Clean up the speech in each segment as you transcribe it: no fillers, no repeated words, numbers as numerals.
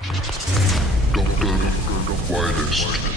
Dr. Wildest.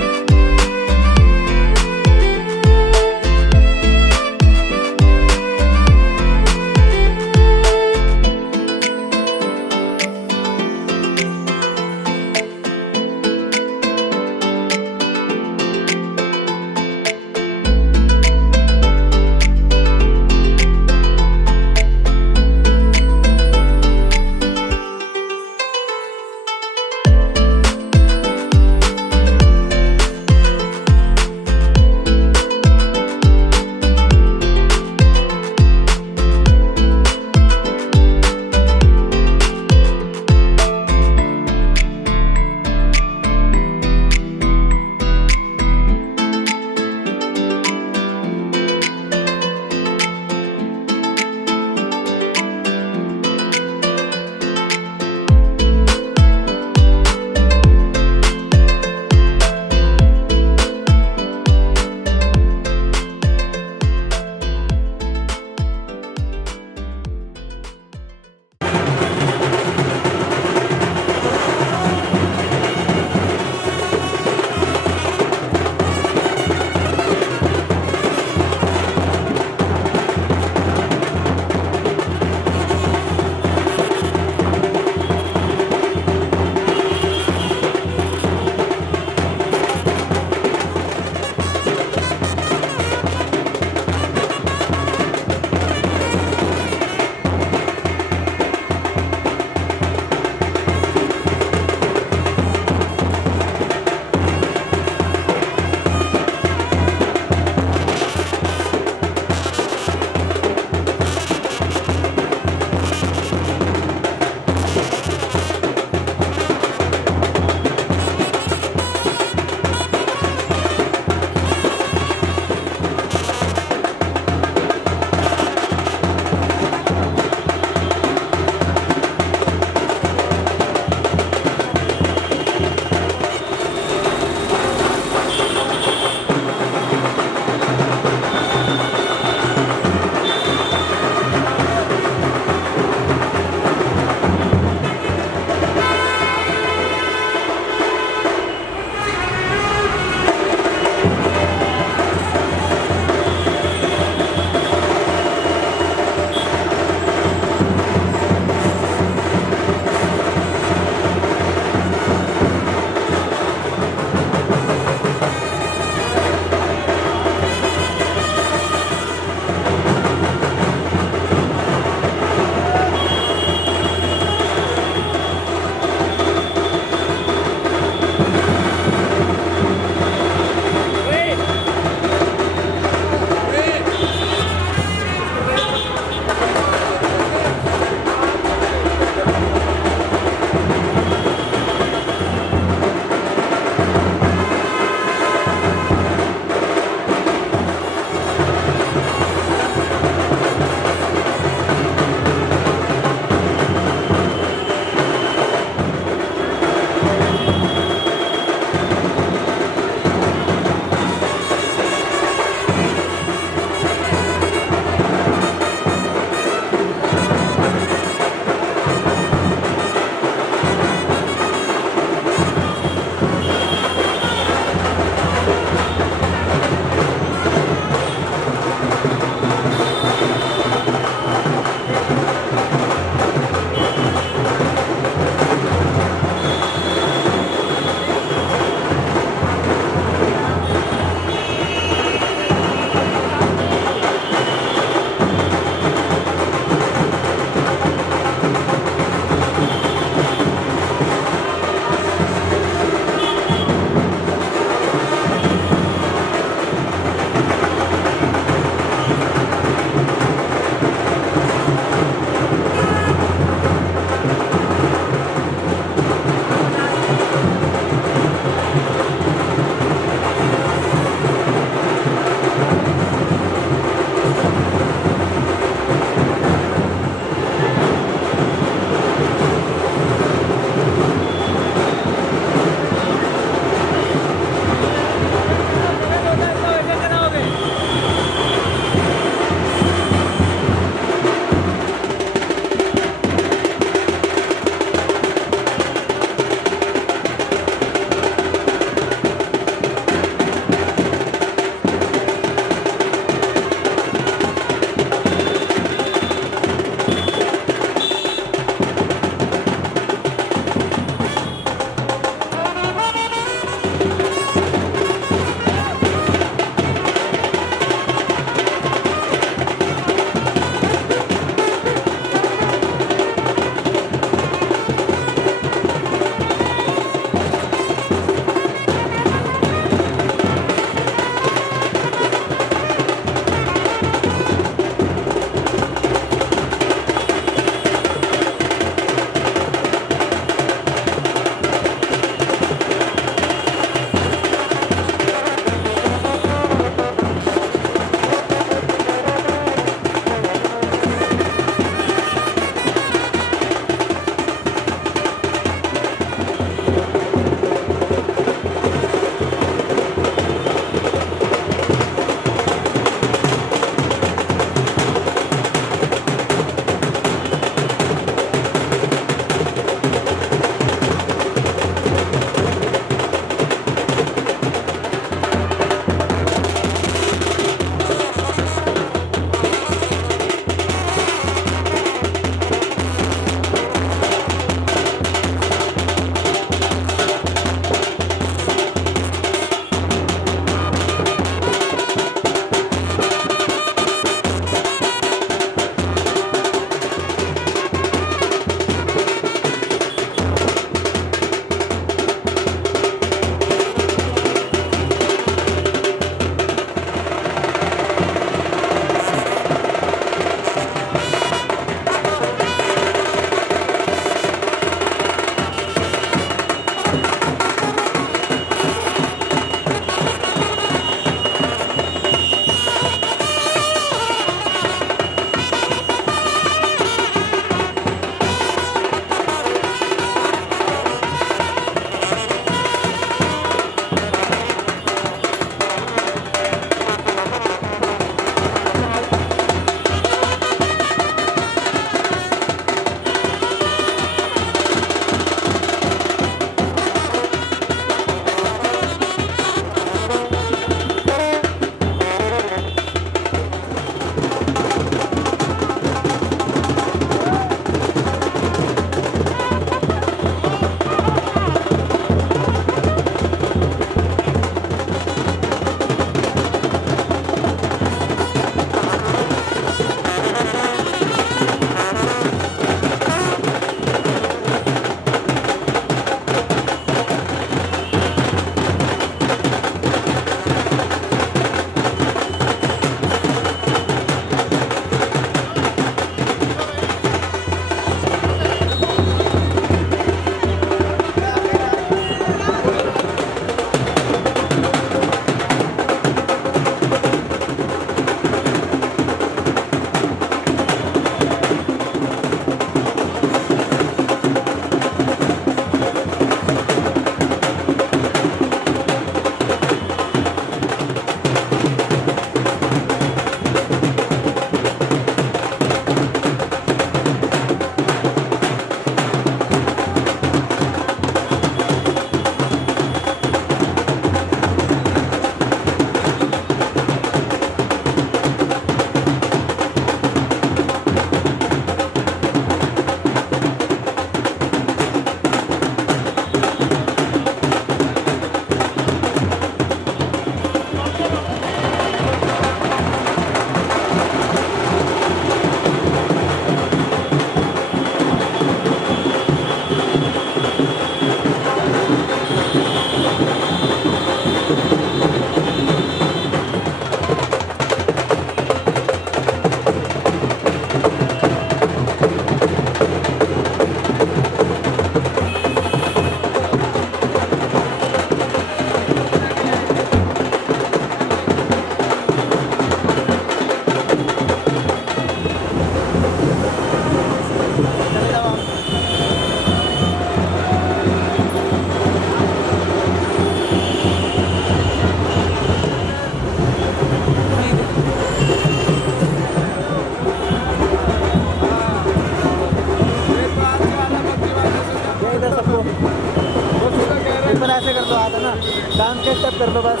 बस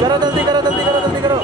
करो, जल्दी करो, जल्दी करो, जल्दी करो।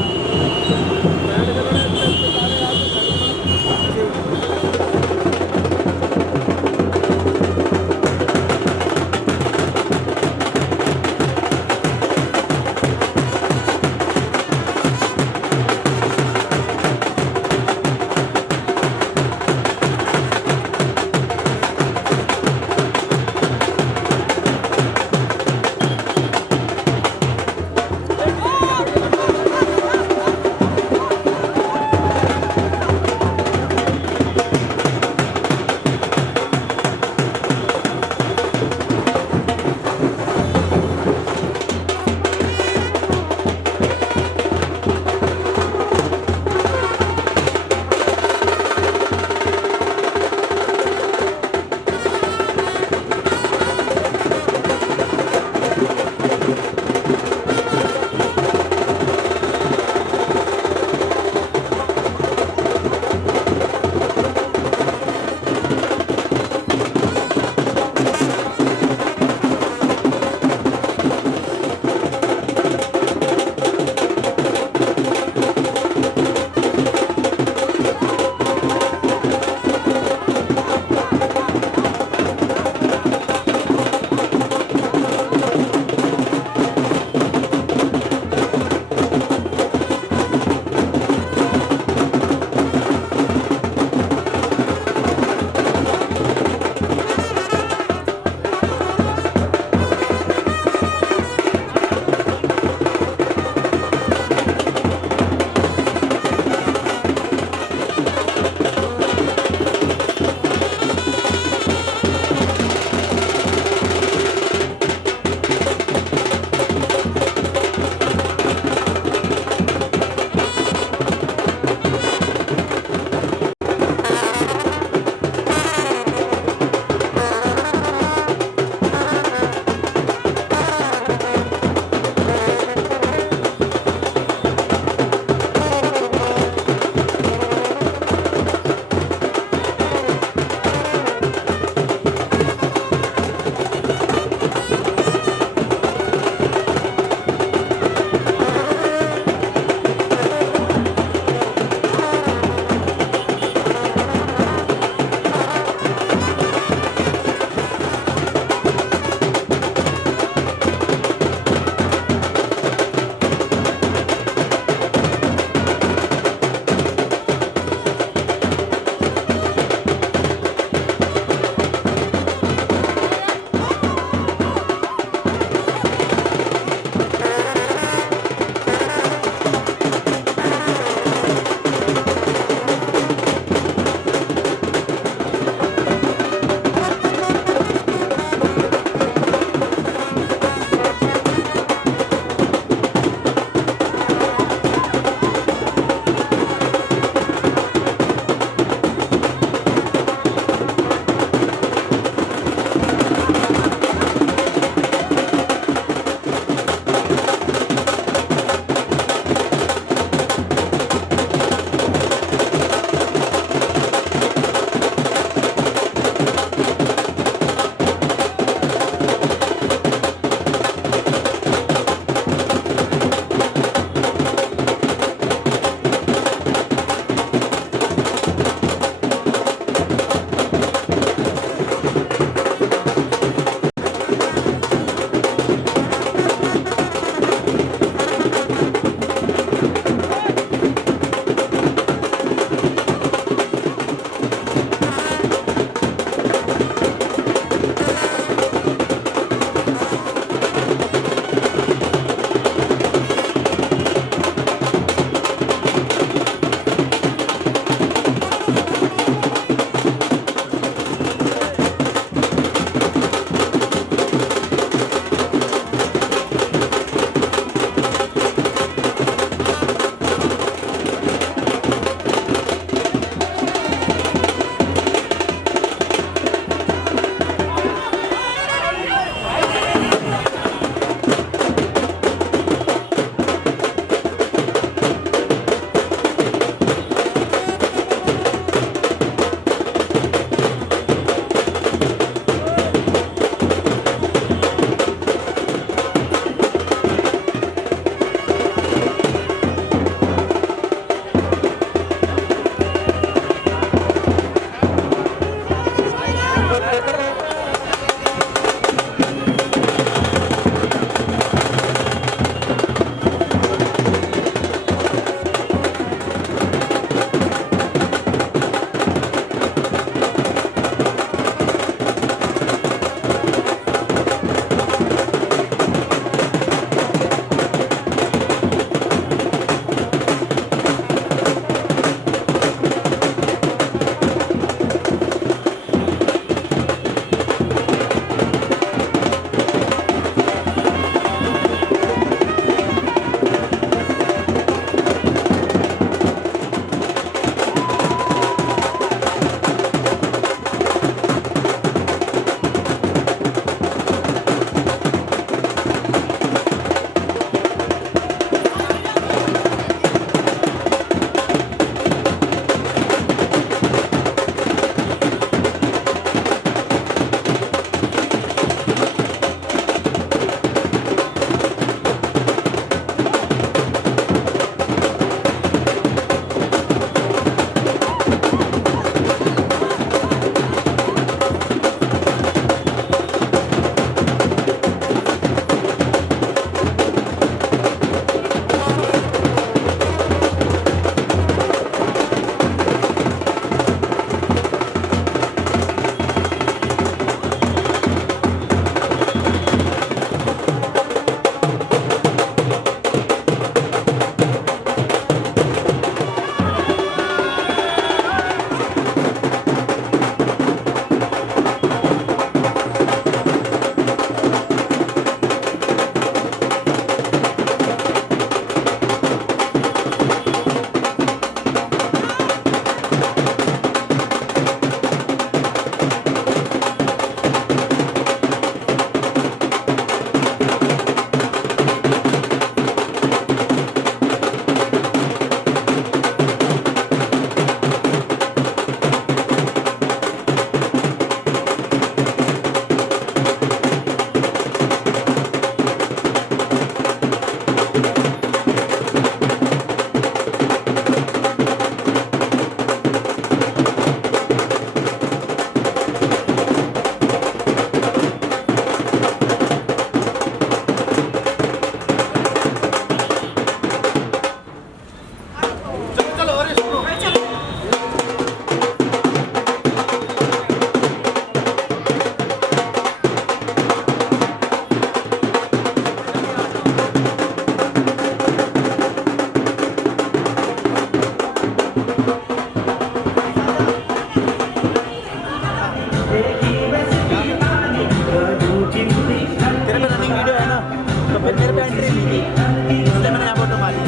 पे एंट्री नहीं थी, इसलिए मैंने यहाँ फोटो मारी।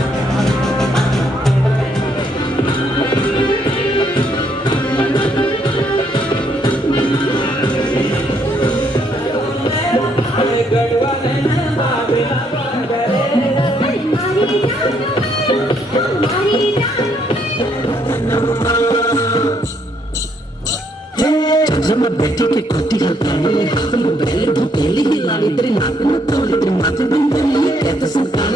जब बेटी के कोटी हल्काने हाथ में बैले भोपेली हिलानी तेरी नाक में तोली तेरी माथे पे बोली कहते सुल्तान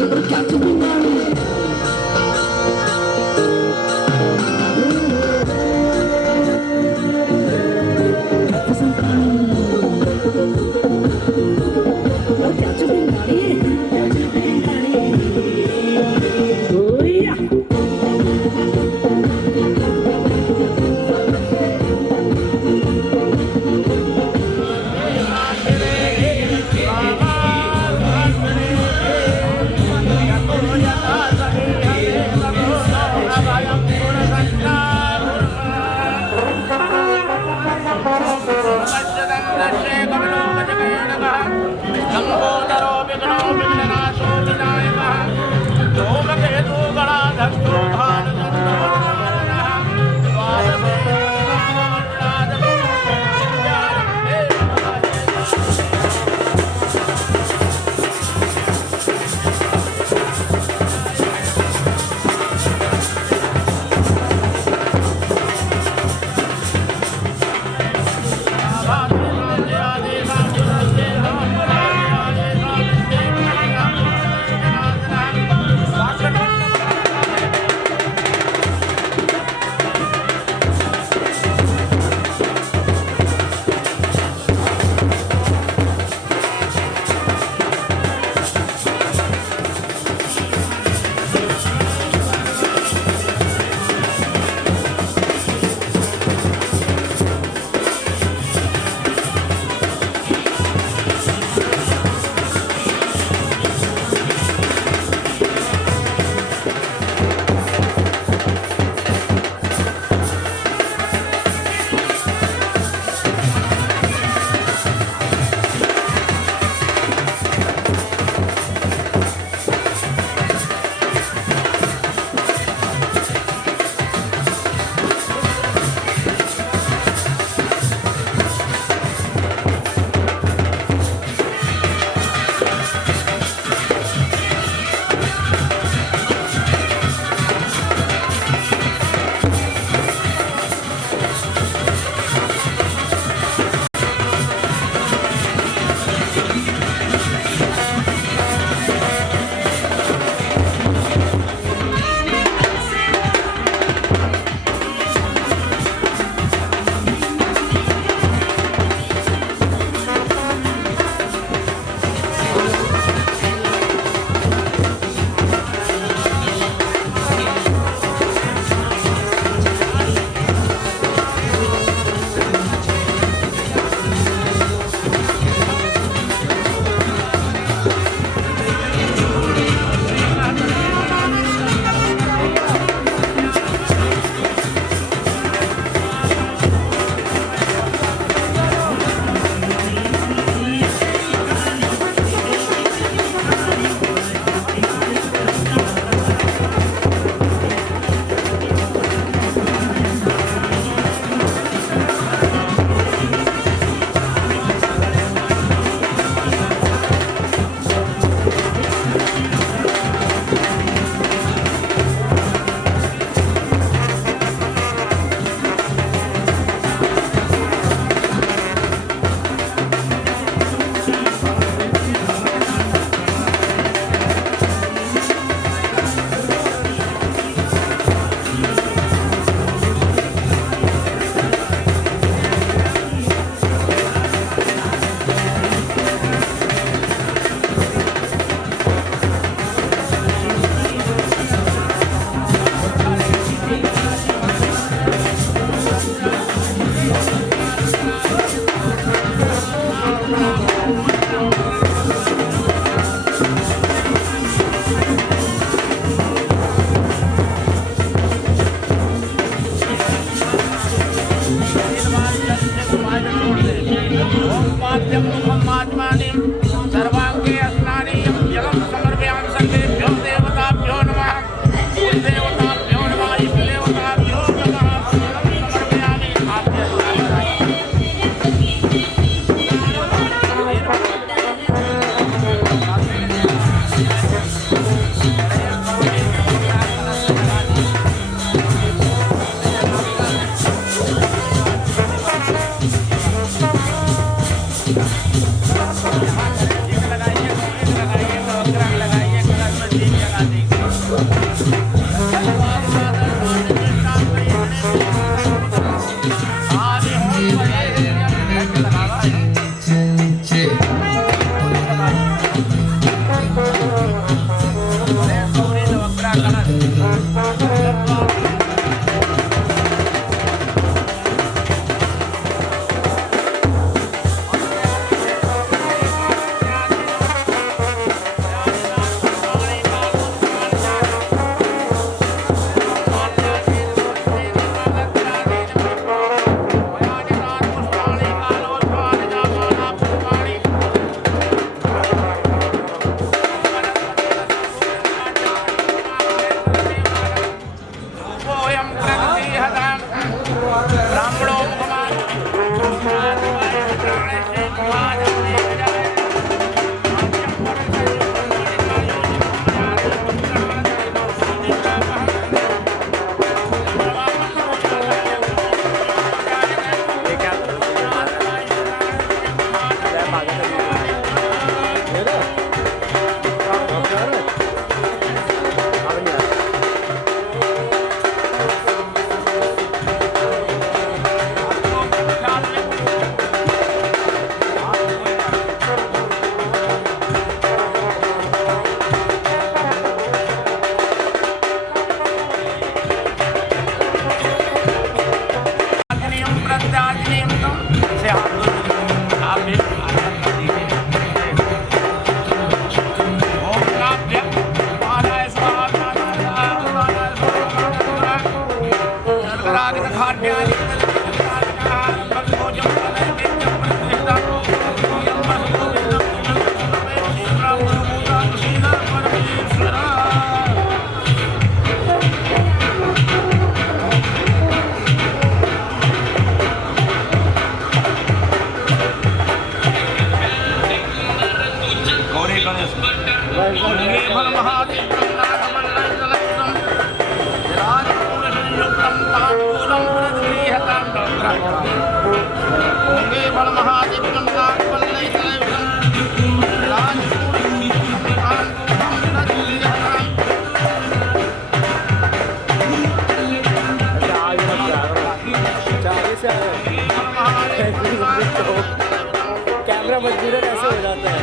कैमरा मजबूरन ऐसे हो जाता है।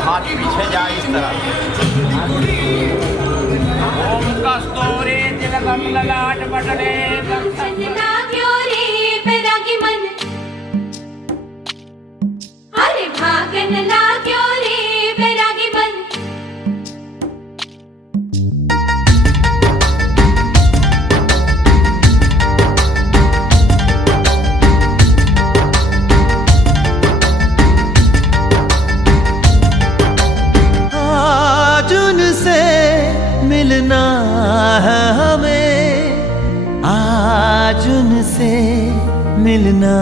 हाथ पीछे जाए इस तरह। ओम कस्तूरी तिलकम ललाट पटले ना क्यों रे बैरागी मन, अरे भागन ला क्यों रे बैरागी मन। मिलना है हमें, आज उनसे मिलना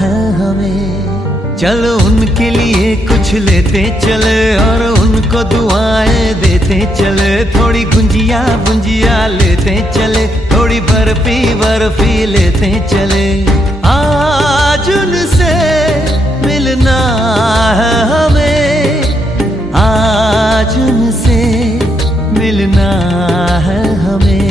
है हमें। चलो उनके लिए कुछ लेते चले और उनको दुआएं देते चले। थोड़ी गुंजिया गुंजिया लेते चले, थोड़ी बर्फी बर्फी लेते चले। आज उनसे मिलना है हमें, आज उनसे मिलना है हमें।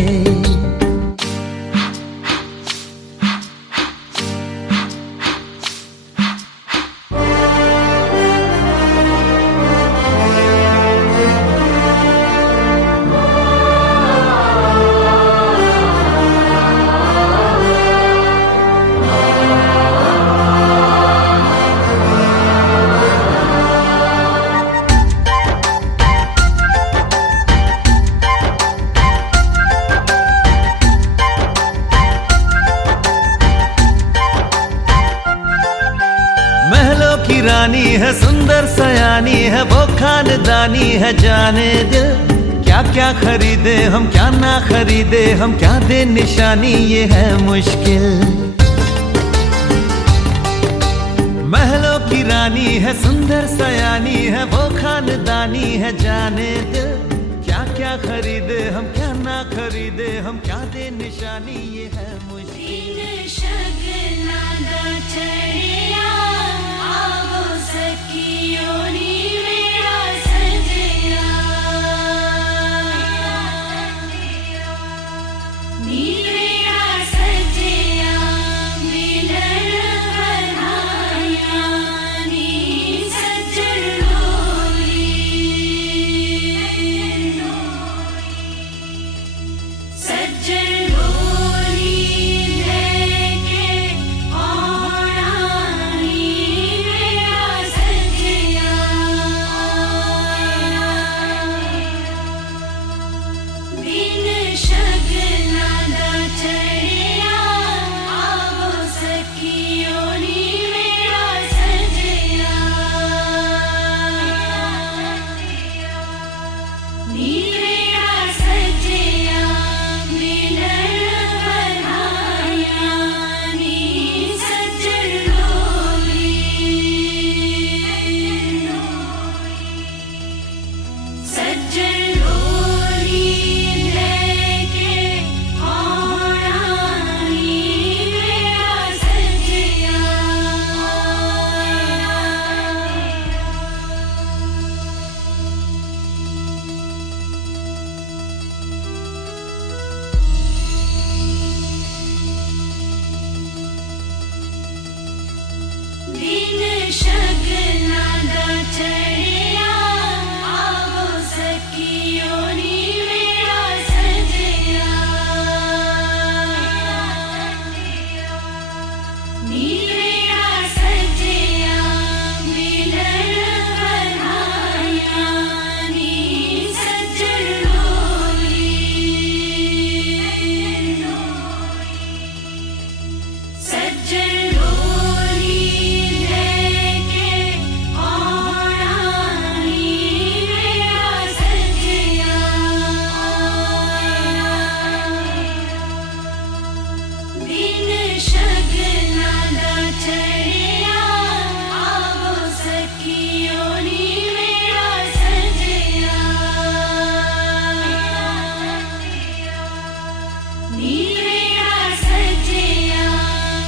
की रानी है, सुंदर सयानी है, वो खानदानी है। जाने दिल क्या क्या खरीदे हम, क्या ना खरीदे हम, क्या दे निशानी, ये है मुश्किल। महलों की रानी है, सुंदर सयानी है, वो खानदानी है। जाने दिल क्या क्या खरीदे हम, क्या ना खरीदे हम, क्या दे निशानी, ये है मुश्किल। चढ़िया आवो सखियों नी मेरा सजिया नी मेरा सजिया मिलन बधाया नी सज्जन डोली सज्जन डोली लेके आना नी मेरा सजिया दिन शगना दा चढ़िया आवो सखियों नी मेरा सजिया नी मेरा सजिया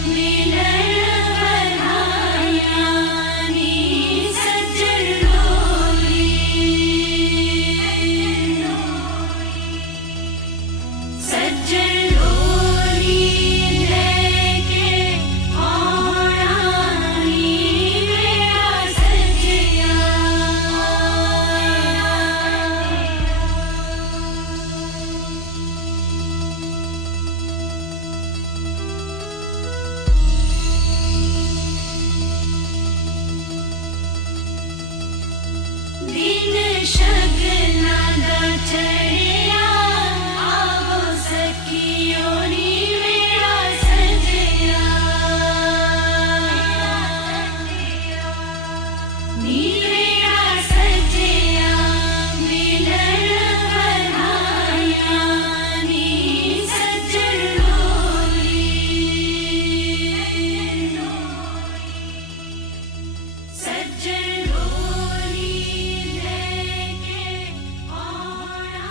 मिलन बधाया नी सज्जन डोली सज्जन डोली लेके आना नी मेरा सजिया दिन शगना दा चढ़िया आवो सखियों नी मेरा सजिया नी मेरा सजिया मिलन बधाया नी सज्जन डोली सज्जन डोली लेके आना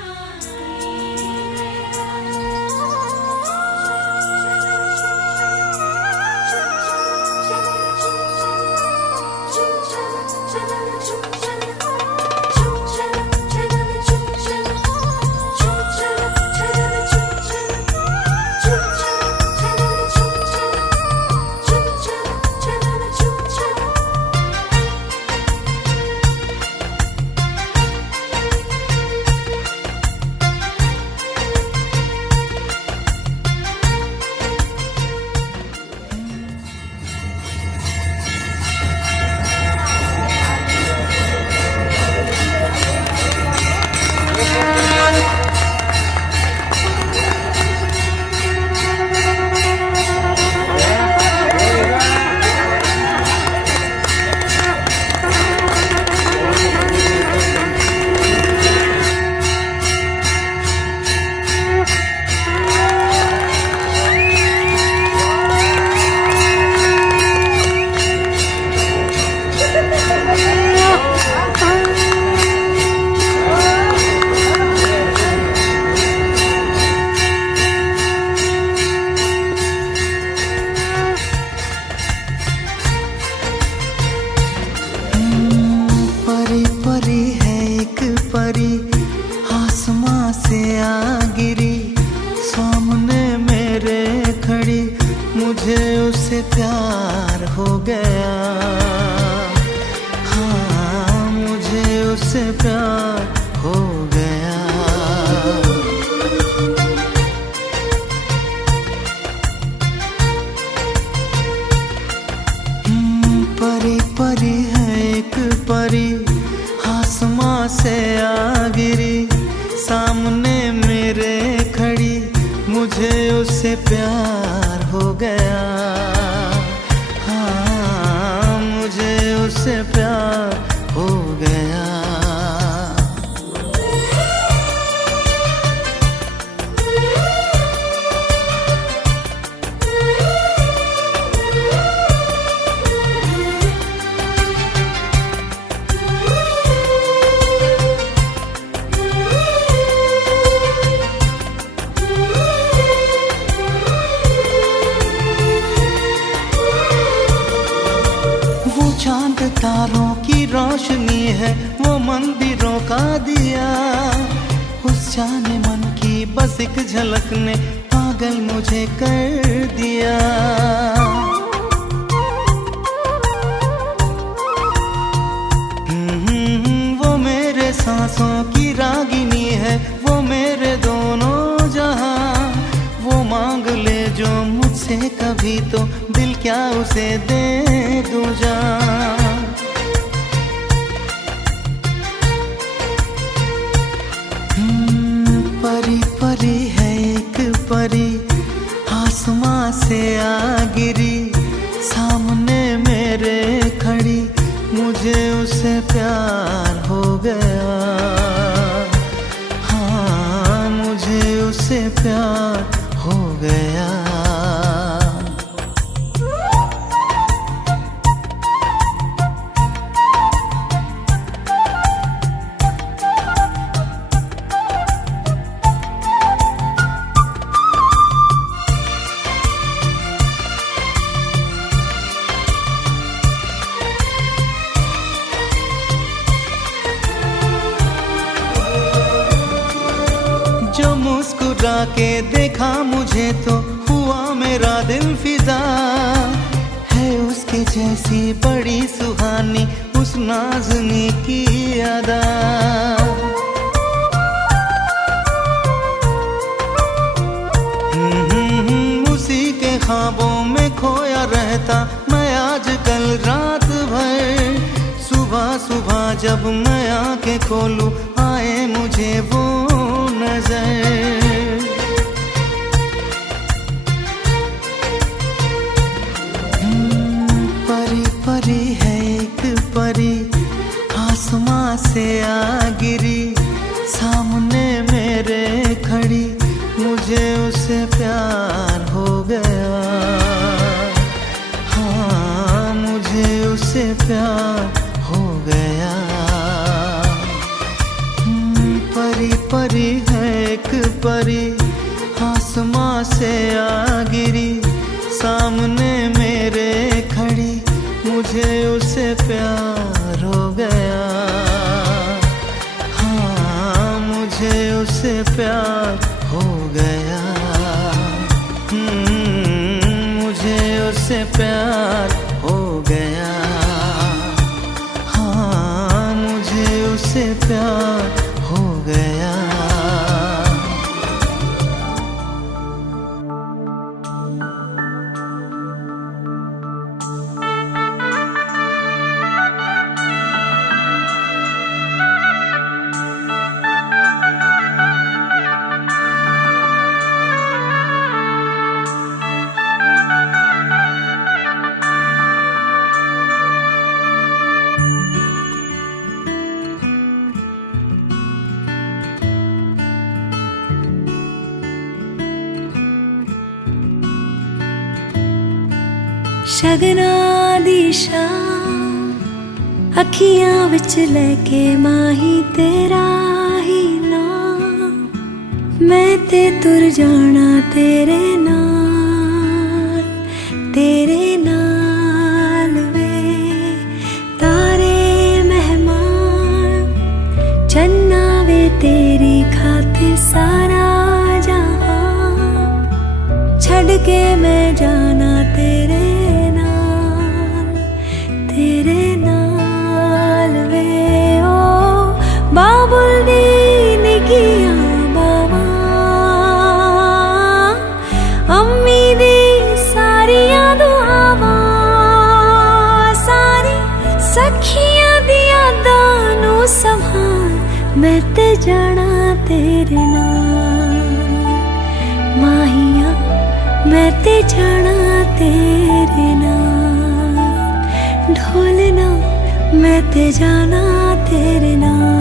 परी परी है एक परी आसमां से आ गिरी सामने मेरे खड़ी मुझे उससे प्यार हो गया हाँ मुझे उससे प्यार हो गया परी परी है एक परी आसमां से आ गिरी सामने मेरे खड़ी मुझे उससे प्यार हो गया हाँ मुझे उससे प्यार हो गया चांद तारों की रोशनी है वो मंदिरों का दिया उस जाने मन की बस एक झलक ने पागल मुझे कर दिया से कभी तो दिल क्या उसे दे दूं जान। परी परी है एक परी आसमां से आ गिरी, सामने मेरे खड़ी मुझे उससे प्यार हो गया। हाँ मुझे उससे प्यार हो गया। जो मुस्कुरा के देखा मुझे तो हुआ मेरा दिल फिदा, है उसके जैसी बड़ी सुहानी उस नाज़नी की अदा। उसी के ख्वाबों में खोया रहता मैं आजकल रात भर। सुबह सुबह जब मैं आंखें खोलूं आए मुझे वो नजर। परी परी है एक परी आसमां से आ गिरी, सामने मेरे खड़ी मुझे उससे प्यार हो गया। हाँ मुझे उससे प्यार हो गया। परी परी है एक परी आसमां से आ गिरी, सामने मेरे खड़ी मुझे उससे प्यार हो गया। हाँ मुझे उससे प्यार हो गया। मुझे उससे प्यार हो गया। हाँ मुझे उससे प्यार हो गया। शगना दी शाम अखियां विच लेके माही तेरा ही नाम, मैं ते तुर जाना तेरे नाल वे। तारे मेहमान चन्ना वे तेरी खातिर सारा जहां, छड़ के मैं जाना तेरे नाल वे। ओ बाबुल दी निगियां बावां, अम्मी दी सारियां दुआवां, सारी सखियां दी यादां नू संभाल, मैं ते जाना तेरे नाल। माहिया मैं ते जाना तेरे नाल। ढोलना मैं ते जाना तेरे नाल।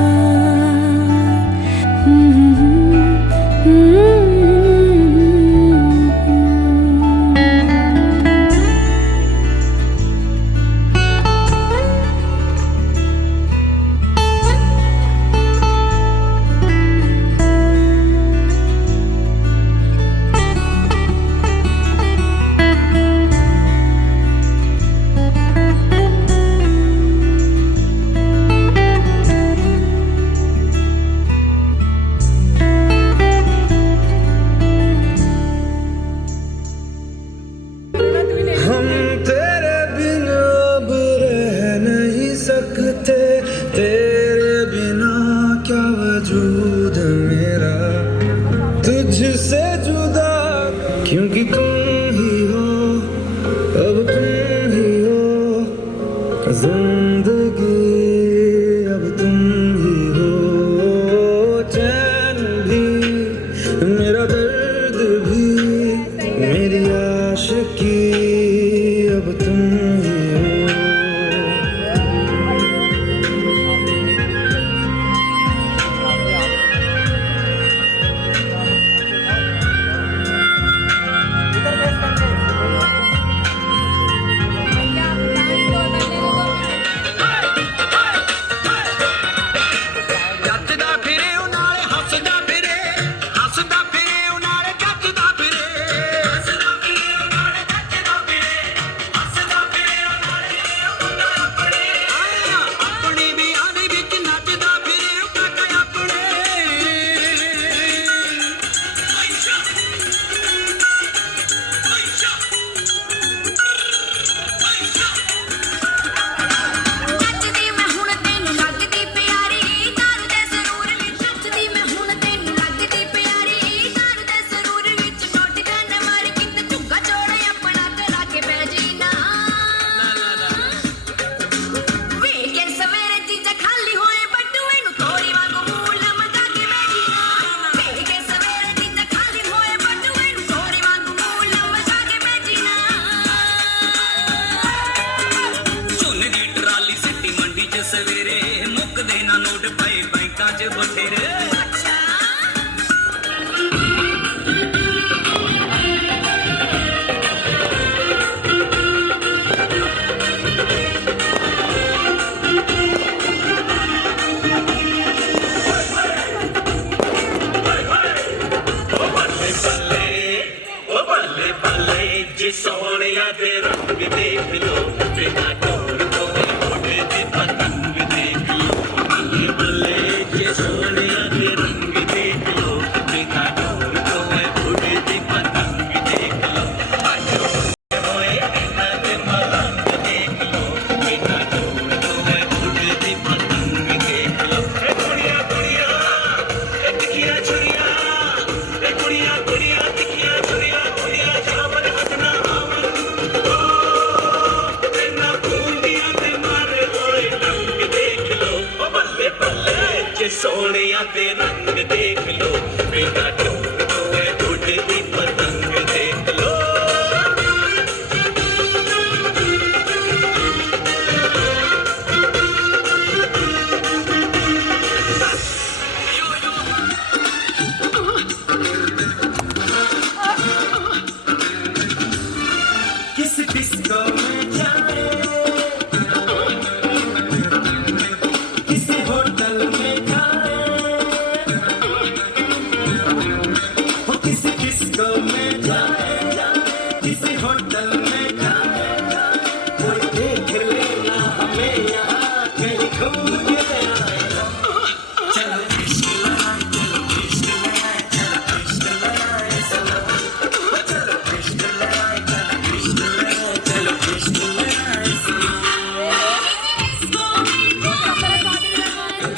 सोनिया दे रंग देख लो बिना डोर तो उड़ती पतंग देख लो बल्ले बल्ले के सोनिया दे रंग देख लो बिना डोर तो उड़ती पतंग देख लो आजो होए बिना दे मलंग देख लो बिना डोर तो उड़ती पतंग देख लो कुड़िया कुड़िया टिकिया छुरिया कुड़िया कुड़िया टिकिया छुरिया कुड़िया जावन हसना आवन तेना कुड़िया ते मारे होए रंग देख लो ओ बल्ले बल्ले के सोनिया ते रंग देख लो बिना डोर होए उड़ती पतंग देख लो किस डिस्को में जाए किसी होटल में खाए वो किसी डिस्को में जाए किसी होटल में खाए कोई देख लेना हमें यहाँ कहीं घूम के आए चलो इश्क लगाए चलो इश्क लगाए चलो इश्क लगाए चलो इश्क लगाए चलो इश्क लगाए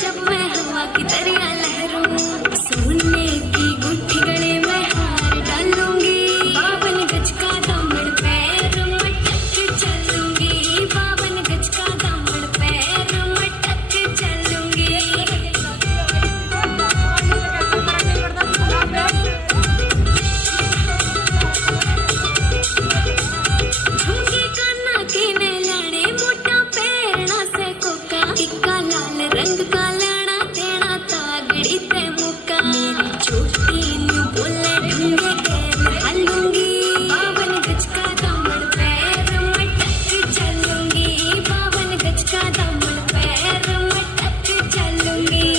जब मैं हवा की दरिया लहरूं सोने की गुट्ठी गले में हार डालूंगी 52 गज का दामन पैर मटक चलूंगी 52 गज का दामन पैर मटक चलूंगी झुमके काना के ने लाने मोटा पैरना से कोका टिक्का लाल रंग का लाना देना तागड़ी ते मुक्का मेरी चोटी न्यू बोले ढूंढे गैर हालूंगी 52 गज का दामन पैर मटक चलूंगी 52 गज का दामन पैर मटक चलूंगी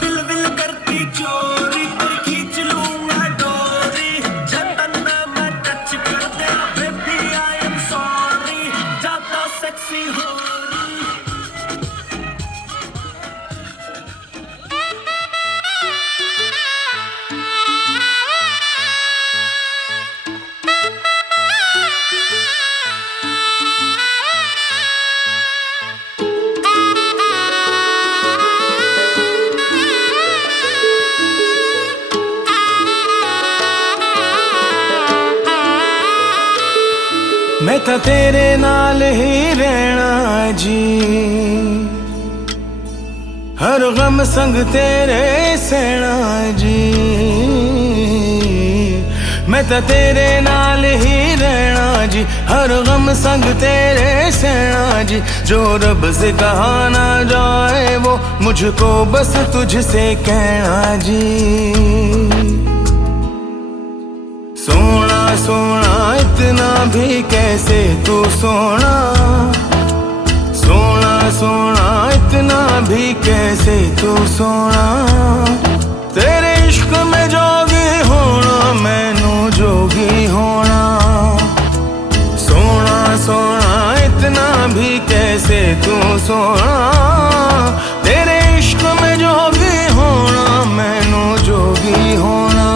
बिल बिल करती चोरी कोई खींच लूंगा डोरी जतन मैं टच कर दे बेबी आई एम सॉरी ज्यादा सेक्सी हो मैं तो तेरे नाल ही रहना जी हर गम संग तेरे सहना जी मैं तो तेरे नाल ही रहना जी हर गम संग तेरे सहना जी जो रब से कहा ना जाए वो मुझको बस तुझसे कहना जी सोना सोना इतना भी कैसे तू सोना सोना सोना इतना भी कैसे तू सोना तेरे इश्क में जोगी होना मैनू जोगी होना सोना सोना इतना भी कैसे तू सोना तेरे इश्क में जोगी होना मैनू जोगी होना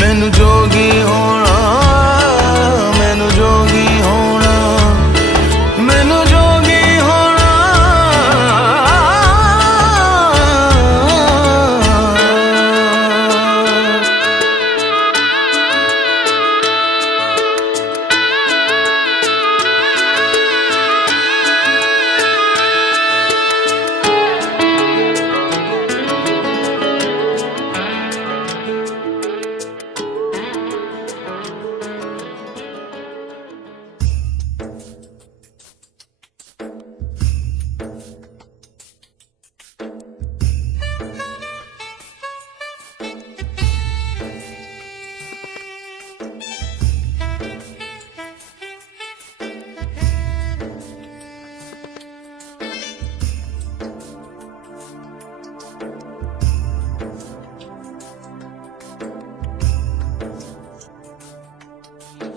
मैनू जोगी होना मैनू जोगी होना मैनू जोगी होना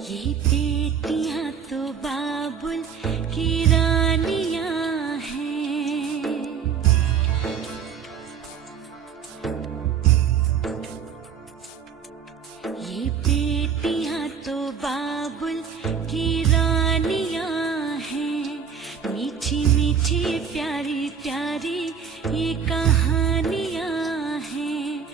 ये बेटियां तो बाबुल की रानियां हैं। ये बेटियां तो बाबुल की रानियां हैं। मीठी मीठी प्यारी प्यारी ये कहानियां हैं।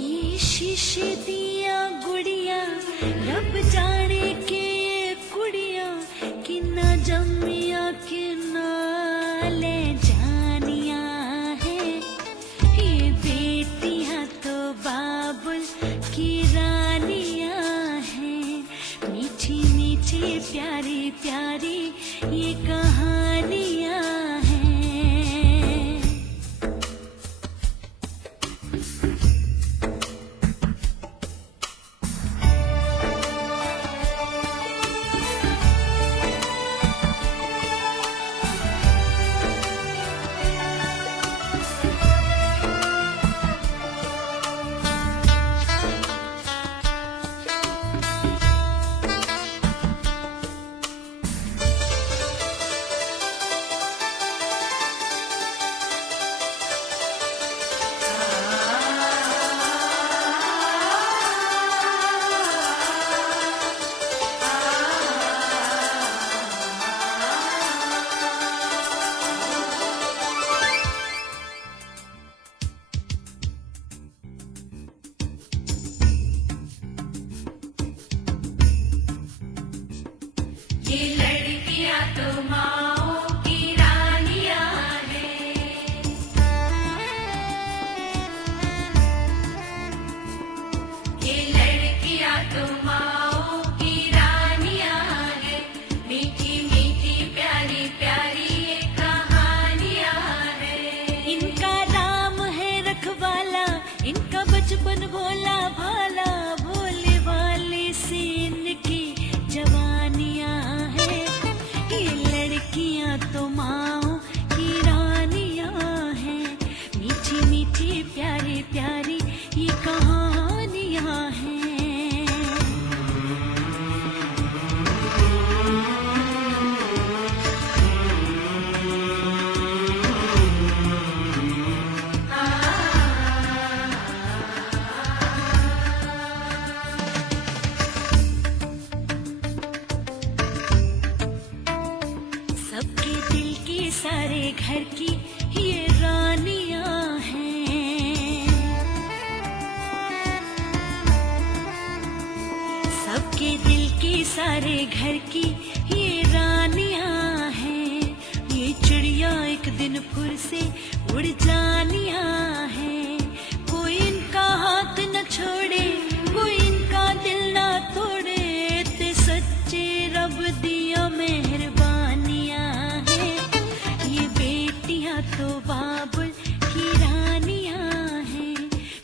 ये शीशे दिया गुड़िया रब जाने के ये कुड़िया कि ना जमिया कि ना ले जानिया है। ये बेटियां तो बाबुल की रानियां हैं। मीठी मीठी प्यारी प्यारी ये कहानियां हैं। ये लड़कियां तो माओ की रानियां हैं। ये लड़कियां तो माओ की रानियां हैं। मीठी मीठी प्यारी प्यारी ये कहानियां हैं। इनका नाम है रखवाला, इनका बचपन भोला भाला, भोले वाले से इनकी जवानियां हैं। ये लड़कियां तो माओ की रानियां हैं। मीठी मीठी प्यारी प्यारी ये कहानियां हैं। सबके दिल की सारे घर की ये रानियां हैं। सबके दिल की सारे घर की ये रानियां हैं। ये चिड़िया एक दिन फिर से उड़ जानियां हैं। कोई इनका हाथ न छोड़े, कोई इनका दिल न तोड़े, ते सच्चे रब दिया मेहरबानियां हैं। ये बेटियां तो बाबुल की रानियां हैं।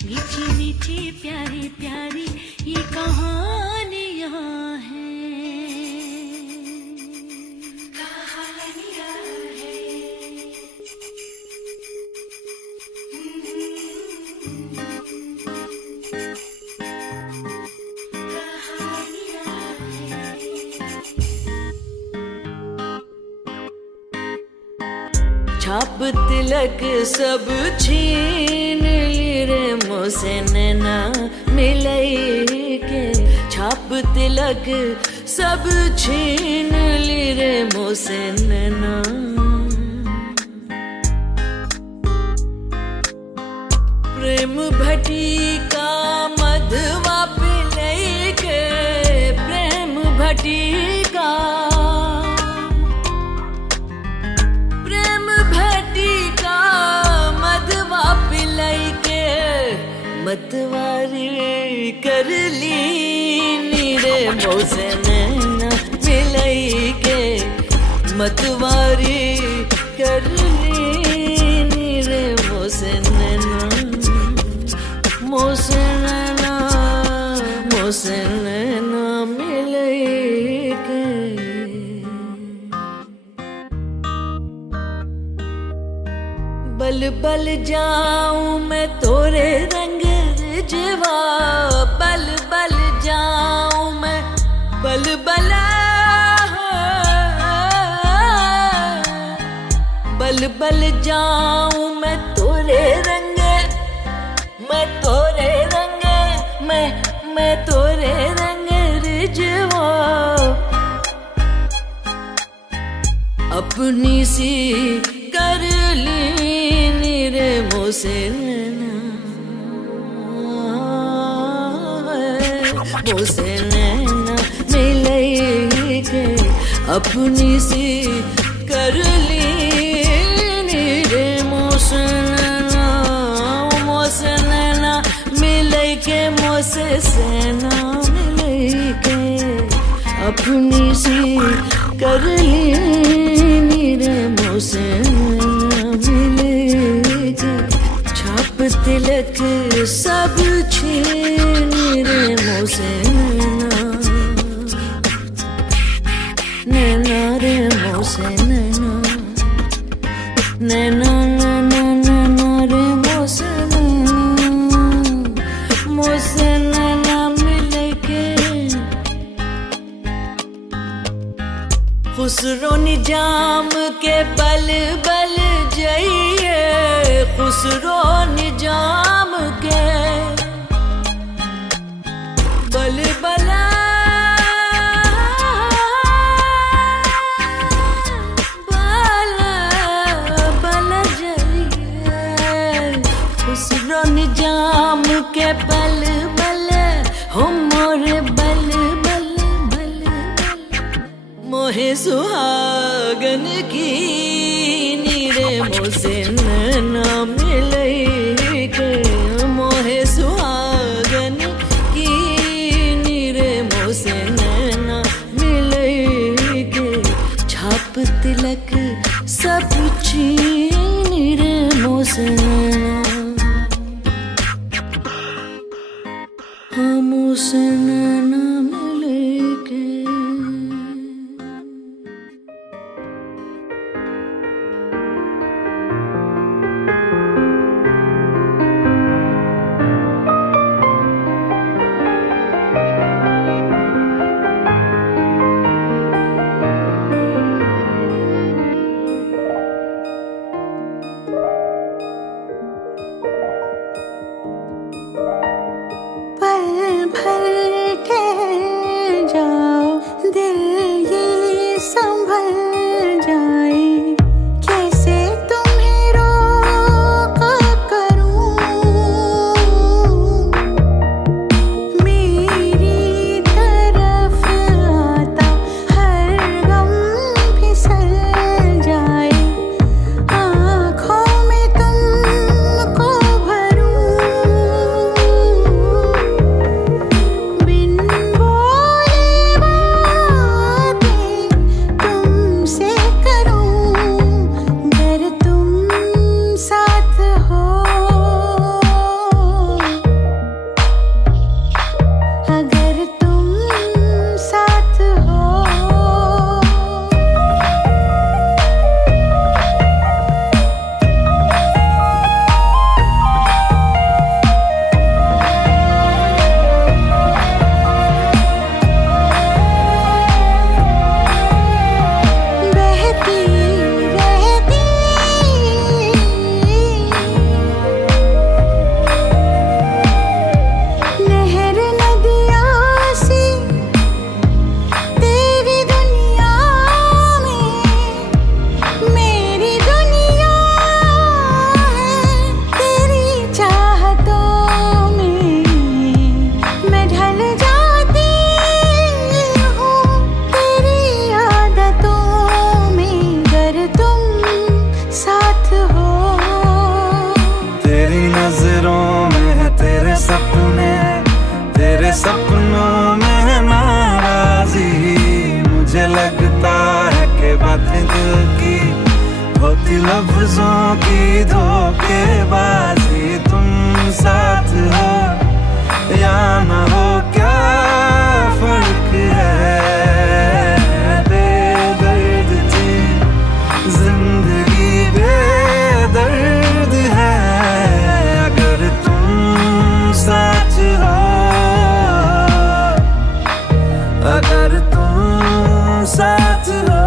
मीठी मीठी प्यारी प्यारी ये कहानियां हैं। कहानियां हैं। छाप तिलक सब छीन ली रे मोसे नैना मिलई के। छाप तिलक सब छीन ली रे मोसे नैना। प्रेम भटी का मधवा पिलई के। प्रेम भटी का मतवारी कर ली नीरे मोसे नैना मिलई के। मतवारी कर ली नीरे मोसे नैना। मोसे नैना मोसे नैना मिलई के। बल बल जाऊं मैं तोरे रंग रिजवा। बल बल जाऊं मैं, बल बल बल जाऊं मैं तोरे रंगे, मैं तोरे रंगे, मैं तोरे रंगे रिझवा। अपनी सी कर ली रे मोसे नैना, मोसे नैना मिले के अपनी सी कर ली रे मोसे नैना, मोसे नैना मिले के मोसे सेना मिले के अपनी सी कर ली रे मोसे नैना मिले के छाप तिलक सब छीन रे मोसे नैना, नैना रे मोसे नैना, नैना नैना नैना रे मोसे नैना, मोसे नैना मिले के खुसरो निजाम के बल बल जाइए, खुसरो निजाम के बल बला निजाम के बल बल हो मोरे बल बल बल मोहे सुहागन की नीरे मोसे नैना मिले के, मोहे सुहागन की नीरे मोसे नैना मिले के छाप तिलक सब छीन रे मोसे नैना, मोसे नैना मिले के। सपनों में नाराजी, मुझे लगता है कि बातें दिल की होती लफ्जों की धोखेबाजी। तुम साथ हो या ना हो क्या फर्क है, बेदर्द थी जिंदगी बेदर्द है। अगर तुम साथ हो, अगर तुम साथ हो,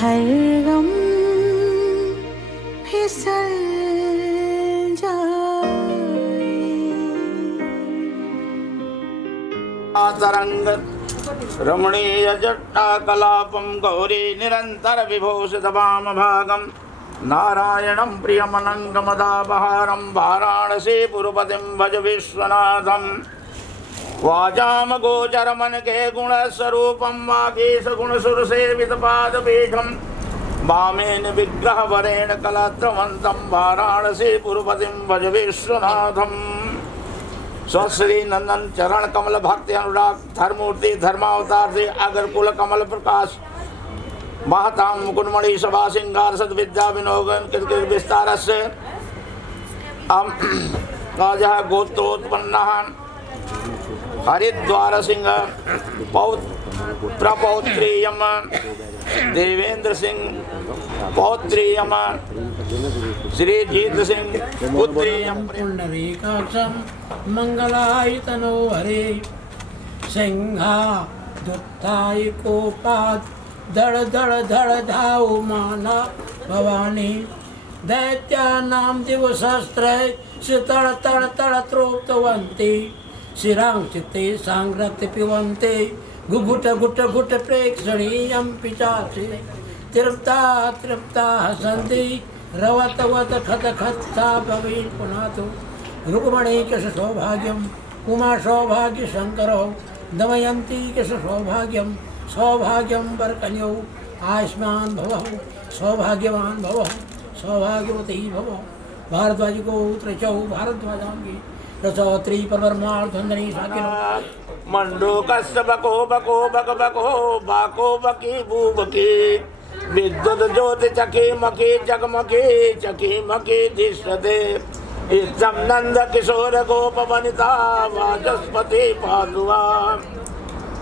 हर गम फिसल तरंग रमणीय जट्टा कलापम गौरी निरंतर विभूषित वाम भागम नारायणं प्रियमनंगमदापहारं वाराणसी पुरपतिं भज विश्वनाथं वाजाम गोचर मन के गुण स्वरूपम वागीश गुण सुर सेवित पाद पीठम वामेन विग्रह वरेण कलात्रवंतं वाराणसी पुरपतिं भज विश्वनाथं स्वश्री नंदन चरण कमल भक्ति अनुराग धर्मूर्ति धर्मावतार से अग्रकुल कमल प्रकाश महताम मुकुटमणि सभा सिंगार सद विद्या विनोगन कृत विस्तार से गोत्रोत्पन्न हरिद्वार सिंह प्रपौत्रीयम देवेंद्र सिंह पौत्रीयम श्रीजीत सिंह पुत्रीयम पुंडरीकाक्षं मंगलायतनो हरे सिंहादुत्थाय कोपात् धड़ धड़ धड़ धाव माना भवानी दैत्यानां दिवशस्त्रे तड़ तड़ तड़ त्रोक्तवन्ति शिरां चित्ते सांग्रत्य पिबन्ते घुघुट घुट घुट प्रेक्षणीयं पिचासि तृप्ता तृप्ता हसन्ति रवतवत खत खत्ता भवेत् पुनातु रुक्मणी कश सौभाग्यम उमा सौभाग्य शंकरो दमयंती कश सौभाग्यम सौभाग्यम वरकन्यौ आयुष्मान भवः सौभाग्यवान भवः सौभाग्यवती भवः भारद्वाज को त्रचौ भारद्वाजांगी रसौत्री परमार्थंदनी साकिनो मंडूकस्य बको बको बक बको बाको बकी बूबकी विद्युत ज्योति चकी मकी जगमकी चकी मकी दिशते इत्थं नंद किशोर गोप वनिता वाचस्पति पादुआ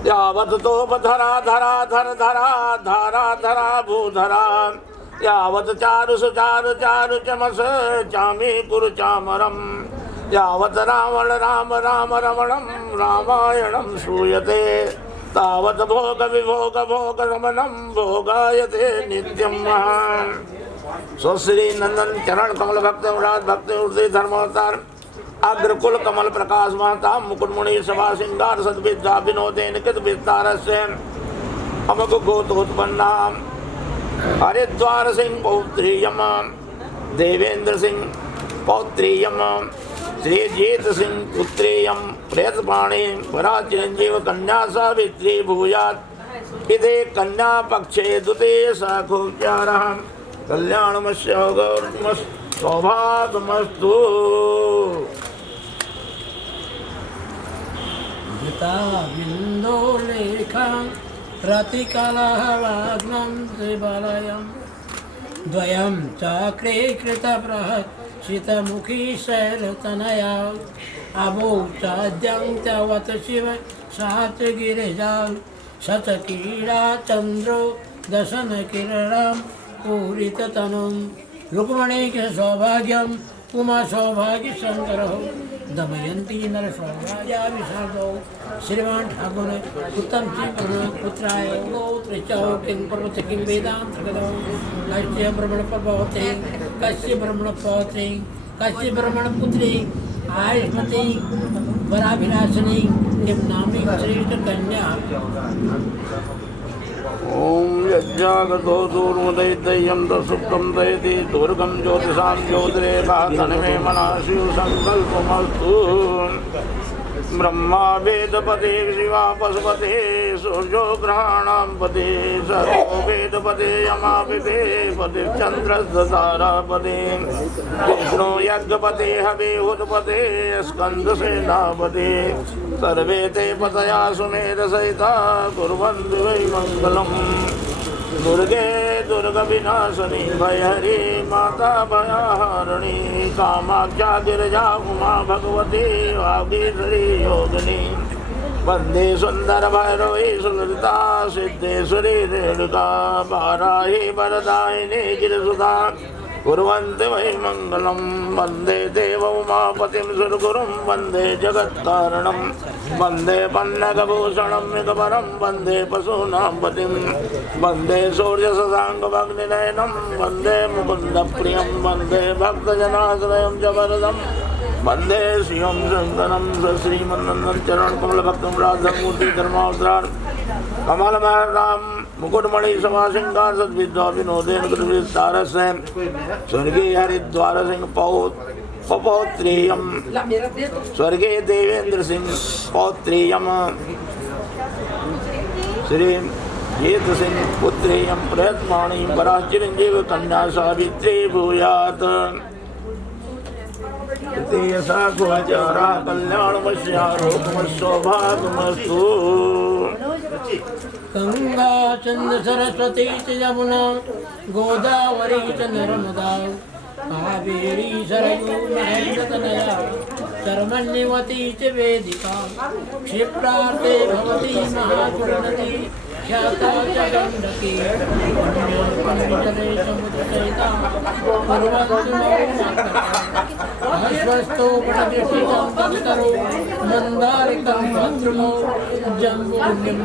यावत तोप धरा धरा धर धरा धारा धरा भूधरा यावत चारु सुचारु चारु चमस चामी कुरु चामरम यावत रावण राम राम रमणं रामायणं श्रूयते तावत भोग विभोग भोग रमणं भोगायते नित्यं महान् स्वश्री नंदन चरण कमल भक्त उराज भक्त उर्दे धर्मावतार अग्रकुल कमल प्रकाश महता मुकुटमुनि सभा सिंगार सद्विद्या विनोदेन कृत विस्तारस्य अमक गोत्रोत्पन्ना हरिद्वार सिंह पौत्रीयम देवेंद्र सिंह पौत्रीयम श्रीजीत सिंह पुत्रीयम प्रेतपाणी वरा चिरंजीव कन्या सावित्री भूयात् इदे कन्या पक्षे द्वितीय शाखोपचारः कल्याणमस्य सौभाग्यमस्तु बिंदो लेखं प्रतिकलहवाग्नं त्रिबलयं द्वयं चक्रे कृतबृहत् शीतमुखी शैलतनया अभूचाद्यं तवत शिव सात गिरिजा शतकीड़ा चंद्रो दशन किरणं पूरिततनुं रुक्मणी के सौभाग्यम उमा सौभाग्य शंकरो दमयंती नर सौभाग्या विशादो श्रीमान ठाकुर उत्तम सिंह पुत्राय गोत्रचौ किं पर्वत किं वेदांत गदौ कश्य ब्रह्मण प्रभवते कश्य ब्रह्मण पौत्रे कश्य ब्रह्मण पुत्री आयुष्मती वराभिलाषिनी किं नामी श्रेष्ठ कन्या ओम यज्ञागतो दूर्मदैत्यं सुप्तं दयति दुर्गं ज्योतिषां ज्योतिरेवः तन्मे मनः शिव संकल्पमस्तु ब्रह्मा वेदपते शिवा पशुपते सूर्यो ग्रहाणां पते सर्वो वेदपते यमापिते पते चन्द्रस्तारापते विष्णु यज्ञपते हविहुतपते स्कन्दसेनापते सर्वे ते पतया सुमेधसहिता कुर्वन्तु वै मङ्गलम् दुर्गे दुर्गविनाशिनी भयहरी माता भयहारिणी कामाख्या गिरिजा उमा भगवती वागीश्वरी योगिनी वंदे सुंदर भैरवी सुललिता सिद्धेश्वरी रेणुका वाराही वरदायिनी गिरिसुधा कुर्वन्ति वै मङ्गलं वन्दे देव उमापतिं सुरगुरुं वन्दे जगत्कारणं वन्दे पन्नगभूषणं युगपरं वन्दे पशूनां पतिं वन्दे सूर्यशशाङ्कमग्निनयनं वन्दे मुकुन्दप्रियं वन्दे भक्तजनाश्रयं च वरदं वन्दे श्रियं शङ्करं श्रीमन्नन्दं चरणकमलभक्तं राधमूर्ति धर्मावतार कमलमहराम मुकुटमणि सभासिंगार सद्विद्वा विनोदेन कृतविस्तारस्य स्वर्गीय हरिद्वार सिंह पौत्रेयम स्वर्गीय देवेंद्र सिंह पौत्रेयम श्री जीत सिंह पुत्रेयम प्रयत्माणी परा चिरंजीव कन्या सावित्री भूयात् यशा गोचारा कल्याणमस्यारोपमस्सौभाग्यमस्तु। गंगा चंद सरस्वती च यमुना गोदावरी च नर्मदा कावेरी सरयू महेन्द्रतनया कर्मण्यवती च वेदिका क्षिप्रार्थे भवती महापुरनदी ख्याता च गण्डकी पुण्यजले समुद्रसहिता कुर्वन्तु हर्षस्थो पटदृष्टितं तत्करो मन्दारिकं भद्रमो जम्बून्यं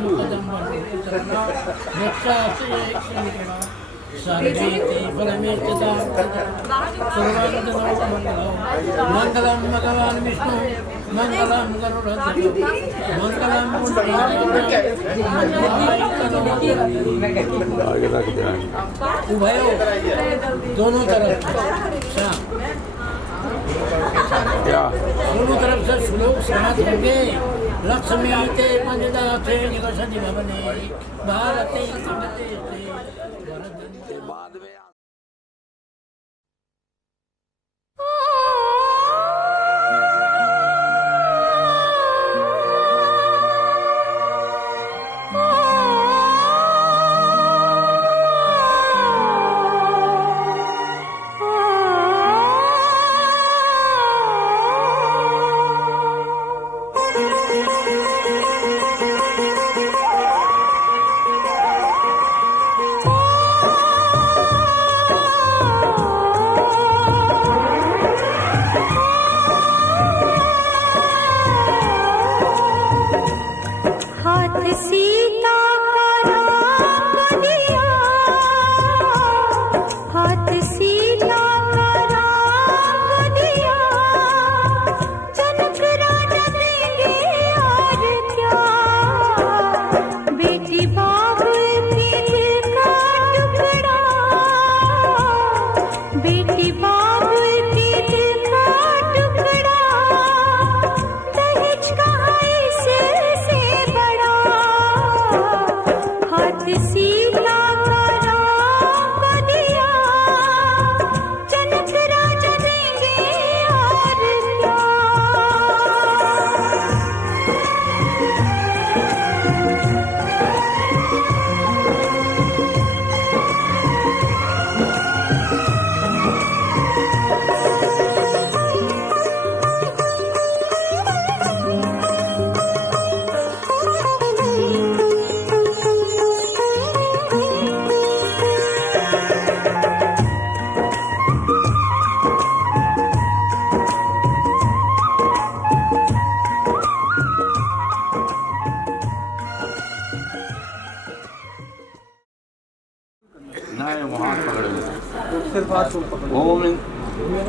सर्वे ते फलमेत्यता कुर्वन्तु मङ्गलं भगवान् विष्णु मंगलम गरुड़ध्वज मंगलम उभयो दोनों तरफ दोनों तरफ से श्लोक समाप्त होंगे। लक्ष्मी ते पंचदाथे निवसति भवने भारते समते वरदन्ते बाद में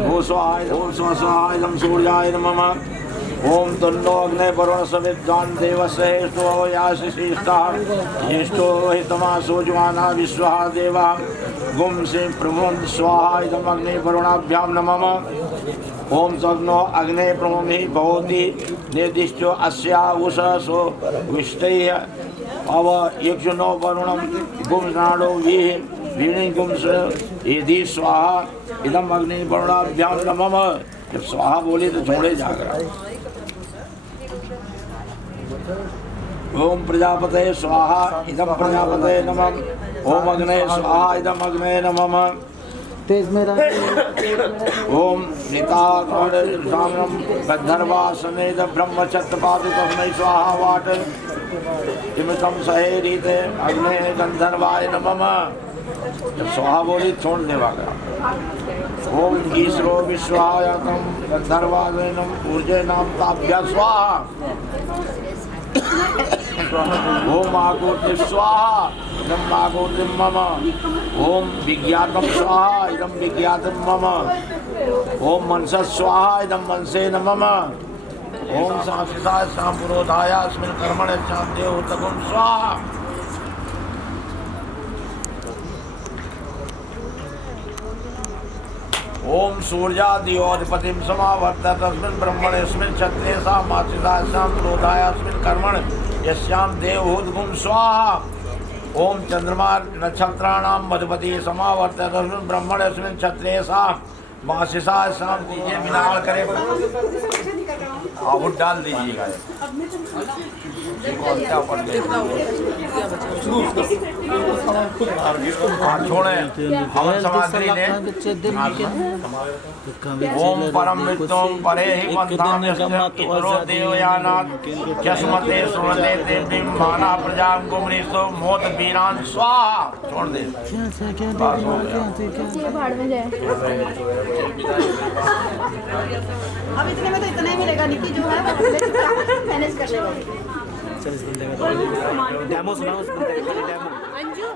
ओम स्वाहाय सूर्याय नमः। ओम तन्नो अग्ने वरुण सविद्वान् देवस्य हेष्टो याशिष्ठा ज्येष्ठो हितमासो ज्वाना विश्वः देवा गुम से प्रभुं स्वाहा इदम् अग्ने वरुणाभ्यां नमः। ओम सग्नो अग्ने प्रमोमि भवति निर्दिष्टो अस्या उषसो विष्टैः अव यक्षनो वरुणं गुंस्नाडो वीणी गुंस यदि स्वाहा इदम् अग्नि वरुणाभ्यां नमः। जब स्वाहा बोले तो छोड़े जाकर ओम प्रजापते स्वाहा इदं प्रजापते नमः। ओम अग्ने स्वाहा इदं अग्ने नमः। ओम निताकरणं गन्धर्वासनेद ब्रह्मचत्रपादि तस्मै स्वाहा वाट इमतं सहेरीते अग्ने गन्धर्वाय नमः। जब स्वाहा बोली छोड़ देवा गया। ओम ईश्वरो विश्वायतम गंधर्वादनम ऊर्जनम ताभ्य स्वाहा। ओम आगोति स्वाहा इदम आगोति मम। ओम विज्ञातम स्वाहा इदम विज्ञातम मम। ओम मनस स्वाहा इदम मनसे न मम। ओम साक्षिताय सांपुरोधाय अस्मिन् कर्मणे चादेव तगुम स्वाहा। ओम सूर्यादियोधिपतिं समावर्त तस्मिन् ब्रह्मणेऽस्मिन् क्षत्रिये सा मातृताय सांपुरोधाय अस्मिन् कर्मणे यस्यां देवहूतगुम स्वाहा। ओम चंद्रमा नक्षत्राणां मधुपति समावर्त तस्मिन् ब्रह्मणेऽस्मिन् क्षत्रिये सा मासिसा शाम दीजिए बिनाल करे आहुत डाल दीजिएगा। छोड़े हवन समाधि ले। ओम परम विद्वान परे ही पंथान्यरो देवयानात् यस्मते सुमते देवीं माना प्रजां गुमरीसो मोद वीरान स्वाहा। छोड़ दे अब इतने में तो इतना ही मिलेगा निकी जो है वो मैनेज कर लेगा। चल इस बंदे का डेमो सुनाओ, उस बंदे का डेमो। अंजू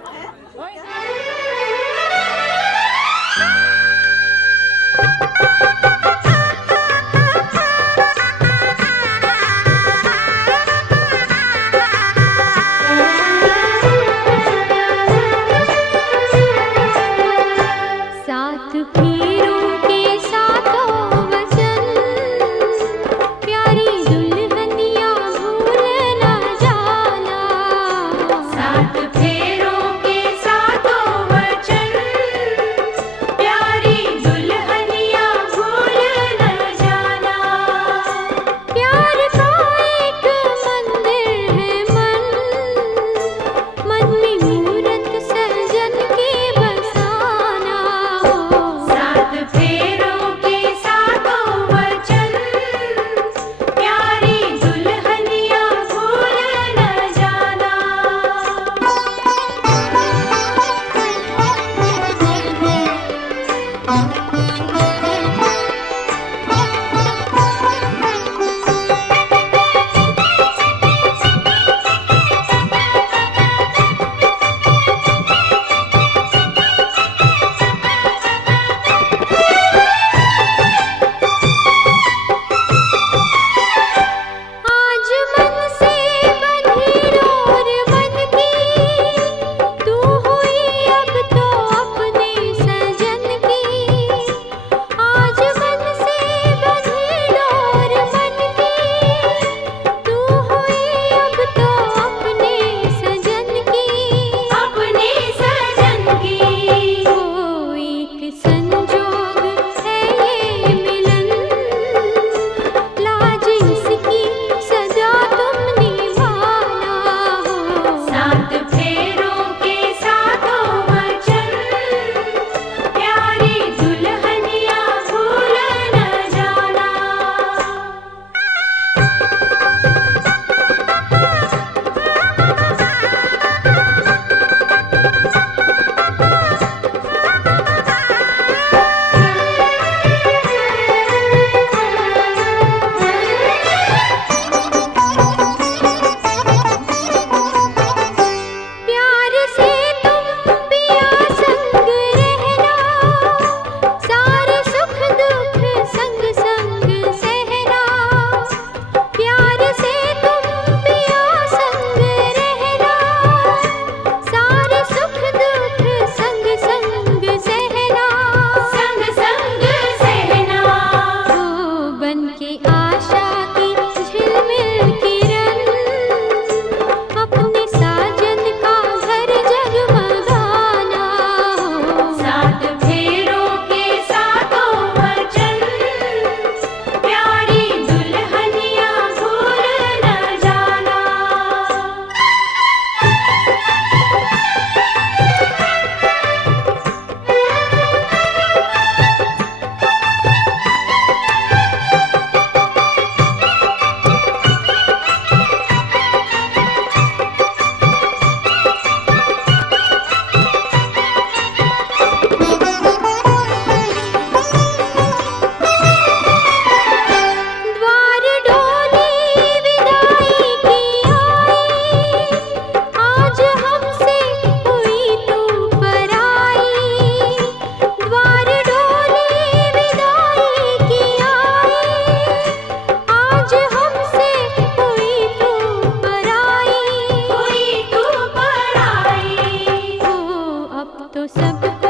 सात पीरों के सातों वचन प्यारी दुल्हनिया भूल न जाना। सात फेरों के सातों वचन प्यारी दुल्हनिया भूल न जाना। प्यार का एक मंदिर है मन, मन में मूरत सजन के बसाना। सात फेरों के सातों वचन प्यारी दुल्हनिया भूल न जाना। आज मन से बंधी डोर मन की तू हुई अब तो अपने सजन की।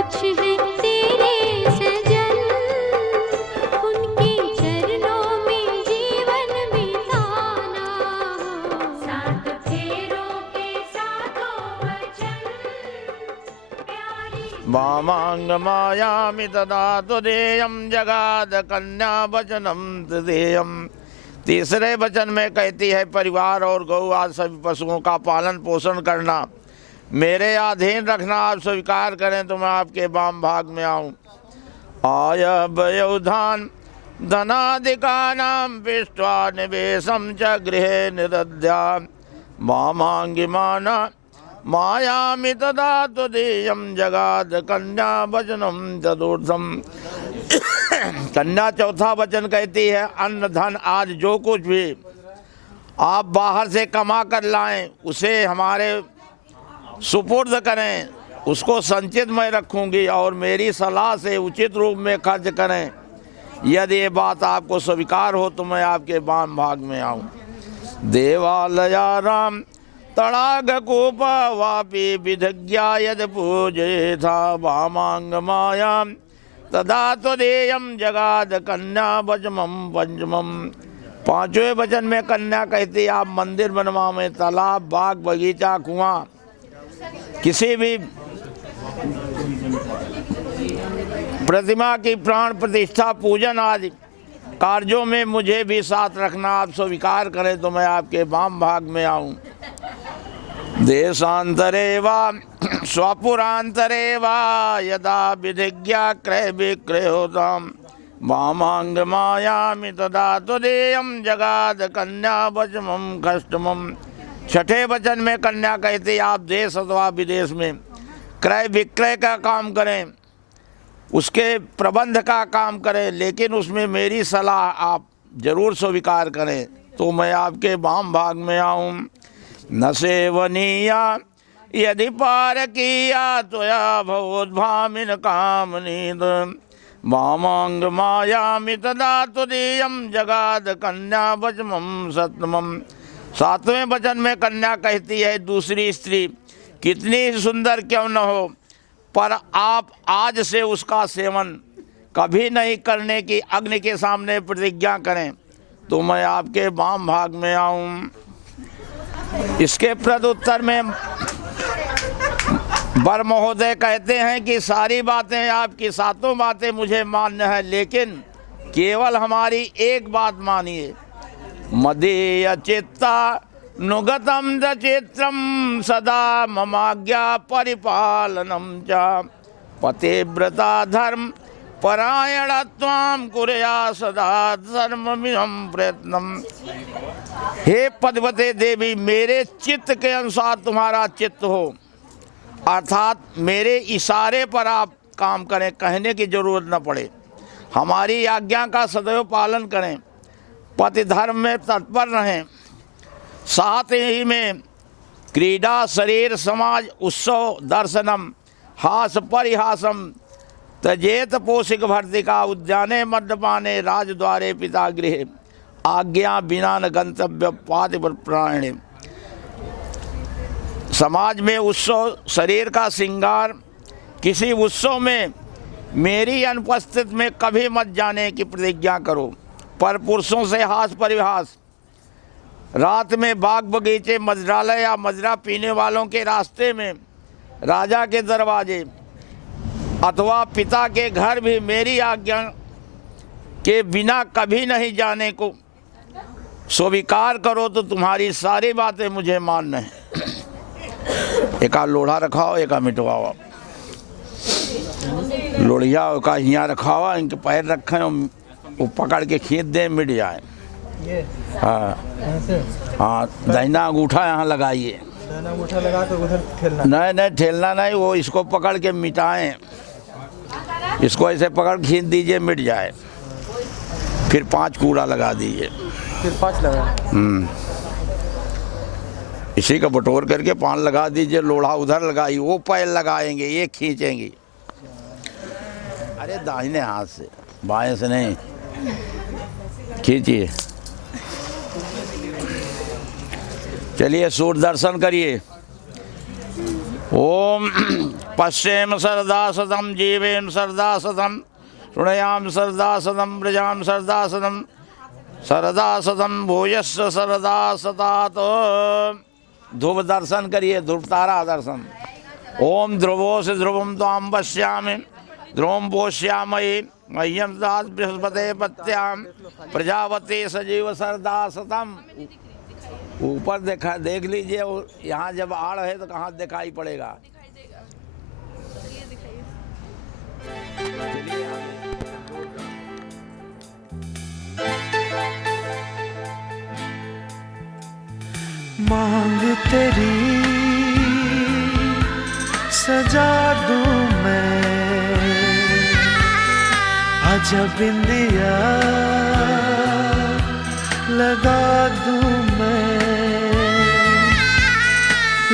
कुछ है तेरे सजन, उनके चरणों में जीवन बिताना हो। सात फेरों के सातों वचन प्यारी वामांग मायामि तदा तुदेयं जगाद कन्या वचनम तदेयम। तीसरे वचन में कहती है परिवार और गौ आदि सभी पशुओं का पालन पोषण करना, मेरे अधीन रखना। आप स्वीकार करें तो मैं आपके वाम भाग में आऊँ। आय व्यवधान धनादिकानां पृष्ट्वा निवेशं च गृहे निदध्या। वामांगिमाना मायामि तदा तुदेयं जगाद कन्या वचनम चतुर्थम। कन्या चौथा वचन कहती है अन्न धन आज जो कुछ भी आप बाहर से कमा कर लाएं उसे हमारे सुपुर्द करें, उसको संचित में रखूंगी और मेरी सलाह से उचित रूप में खर्च करें। यदि ये बात आपको स्वीकार हो तो मैं आपके वाम भाग में आऊँ। देवालयाराम तड़ाग कूप वापी विधज्ञा यद पूजे था। वामांग मायाम तदा तुदेयं जगाद कन्या वचमम पंचमम। पांचवें वचन में कन्या कहती है आप मंदिर बनवाएं, तालाब बाग बगीचा कुआं किसी भी प्रतिमा की प्राण प्रतिष्ठा पूजन आदि कार्यों में मुझे भी साथ रखना। आप स्वीकार करें तो मैं आपके वाम भाग में आऊँ। देशांतरे वा स्वपुरांतरे वा यदा विधिज्ञा क्रय विक्रय होता। वामांग मायामि तदा तुदेयं जगाद कन्या वचमम कष्टमम। छठे वचन में कन्या कहती आप देश अथवा विदेश में क्रय विक्रय का काम करें, उसके प्रबंध का काम करें, लेकिन उसमें मेरी सलाह आप जरूर स्वीकार करें तो मैं आपके वाम भाग में आऊँ। न सेवनीया यदि पार किया त्वया भवोद्भामिन कामनीद। वामांग मायामि तदा तुदेयं जगाद कन्या वचमम सप्तमम। सातवें वचन में कन्या कहती है दूसरी स्त्री कितनी सुंदर क्यों न हो, पर आप आज से उसका सेवन कभी नहीं करने की अग्नि के सामने प्रतिज्ञा करें तो मैं आपके वाम भाग में आऊँ। इसके प्रत्युत्तर में वर महोदय कहते हैं कि सारी बातें आपकी सातों बातें मुझे मान्य है, लेकिन केवल हमारी एक बात मानिए। मदीय चित्ता नुगतम द चित्रम सदा ममाज्ञा परिपालनम च। पतिव्रता धर्म परायणत्वाम कुर्या सदा धर्ममिहं प्रयत्नम। हे पद्मवते देवी, मेरे चित्त के अनुसार तुम्हारा चित्त हो, अर्थात मेरे इशारे पर आप काम करें, कहने की जरूरत न पड़े। हमारी आज्ञा का सदैव पालन करें, पति धर्म में तत्पर रहें, साथ ही में क्रीड़ा शरीर समाज उत्सव दर्शनम हास परिहासम तजेत पोषिक भर्तिका उद्याने मद्यपाने राजद्वारे पिता गृहे आज्ञा बिना न गंतव्य पातिव्रत प्राणे। समाज में उत्सव शरीर का श्रृंगार, किसी उत्सव में मेरी अनुपस्थित में कभी मत जाने की प्रतिज्ञा करो। पर पुरुषों से हास परिहास, रात में बाग बगीचे मदिरालय या मदिरा पीने वालों के रास्ते में, राजा के दरवाजे अथवा पिता के घर भी मेरी आज्ञा के बिना कभी नहीं जाने को स्वीकार करो तो तुम्हारी सारी बातें मुझे मान्य है। एक लोढ़ा रखाओ, एक मिटवाओ, लोढ़िया का यहाँ रखाओ, इनके पैर रखें, वो पकड़ के खींच दे, मिट जाए। हाँ हाँ, दाहिना अंगूठा यहाँ लगाइए। अंगूठा लगा तो उधर ठेलना नहीं, ठेलना नहीं, वो इसको पकड़ के मिटाएं, इसको ऐसे पकड़ खींच दीजिए, मिट जाए। फिर 5 कूड़ा लगा दीजिए, फिर 5 लगा। इसी का बटोर करके 5 लगा दीजिए। लोढ़ा उधर लगाइए, वो पैर लगाएंगे, ये खींचेंगे। अरे दाहिने हाथ से, बाएं से नहीं, खींचिए। चलिए सूर्य दर्शन करिए। ओम पश्येम सर्दा सदम जीवेम सर्दा सदम शृणयाम सर्दा सदम व्रजाम सर्दा सदम सरदा सदम भूयस्व सरदा सतात। ध्रुव दर्शन करिए, ध्रुव तारा दर्शन। ओम ध्रुवो से ध्रुवम ताम पश्यामि ध्रुवम पोष्यामयी मह्यम दास बृहस्पते पत्याम प्रजापति सजीव सरदा सतम। ऊपर देख लीजिए, यहाँ जब आड़ है तो कहाँ दिखाई पड़ेगा। मांग तेरी सजा दूं मैं, आजा बिंदिया लगा दूं मैं,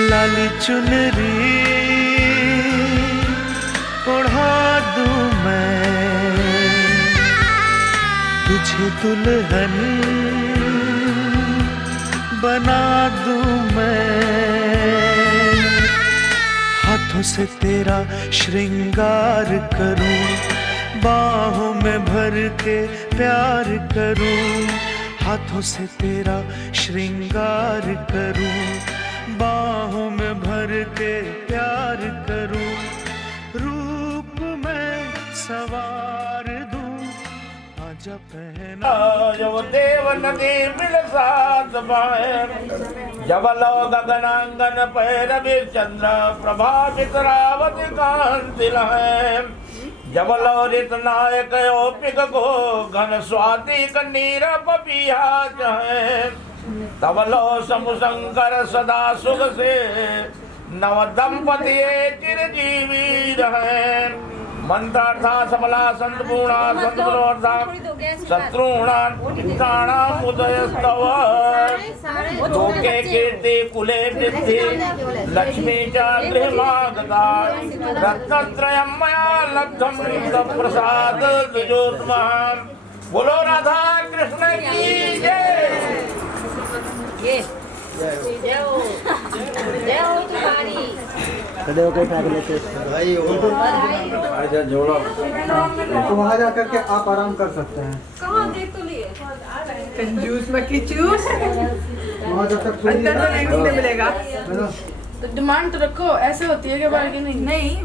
लाली चुनरी ओढ़ा दूं मैं, तुझे दुल्हन बना दूं मैं, हाथों से तेरा श्रृंगार करूं, बाहों में भर के प्यार करूं, हाथों से तेरा श्रृंगार करूं, बाहों में भर के प्यार करूं, रूप में सवार दूं, आजा पहना जो देव नदी मिल साथ बाहे, जब लो गगनांगन पैर भी चंद्र प्रभावित रावत कांति लहे, जब लो ऋत नायक ओपिक को घन स्वाति नीर पपिया चाहे, तब लो समु शंकर सदा सुख से नव दंपति चिरजीवी रहे। मंत्रार्था सबला संत पूर्णा संत मनोरथा शत्रुणा मित्राणाम उदयस्तव, लोके कीर्ति कुले वृद्धि लक्ष्मी च गृहमागता, रत्नत्रयं मया लब्धं प्रसाद द्विजोत्तमः। बोलो राधा कृष्ण की जय। तो वहाँ जा करके आप आराम कर सकते हैं। कंजूस मक्खी चूस, वहाँ जब तक अंदर तो नहीं घूमने मिलेगा। तो डिमांड तो रखो, ऐसे होती है कि बार्गेनिंग नहीं,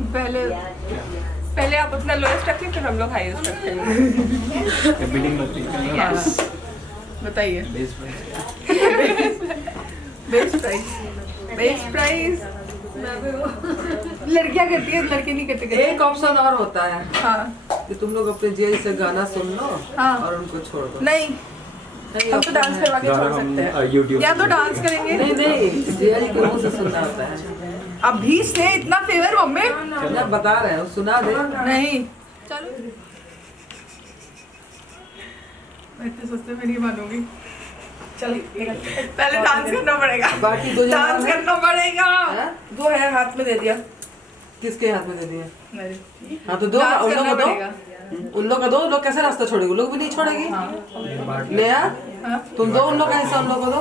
पहले आप अपना लोएस्ट रखें, फिर हम लोग हाईएस्ट रखेंगे। बिल्डिंग होती है। बताइए। बेस्ट प्राइस लड़कियां करती है, लड़के नहीं करते। एक ऑप्शन और होता है, हाँ, कि तुम लोग अपने जेल से गाना सुन लो, हाँ, और उनको छोड़ दो। नहीं, हम तो डांस करवा के छोड़ सकते हैं, या तो डांस करेंगे। नहीं, जेल के मुंह से सुनना होता है। अभी से इतना फेवर मम्मी बता रहे हो, सुना दे। नहीं, चलो मैं इतने सस्ते में नहीं मानूंगी। चलिए पहले डांस करना पड़ेगा, बाकी दो डांस करना पड़ेगा। दो है हाथ में दे दिया। किसके हाथ में दे दिया? मेरे। हाँ तो दो, उन लोग को दो, उन लोग का दो। लोग कैसे रास्ता छोड़ेगी? लोग भी नहीं छोड़ेगी। ले आ, तुम दो, उन लोग का हिस्सा उन लोग को दो।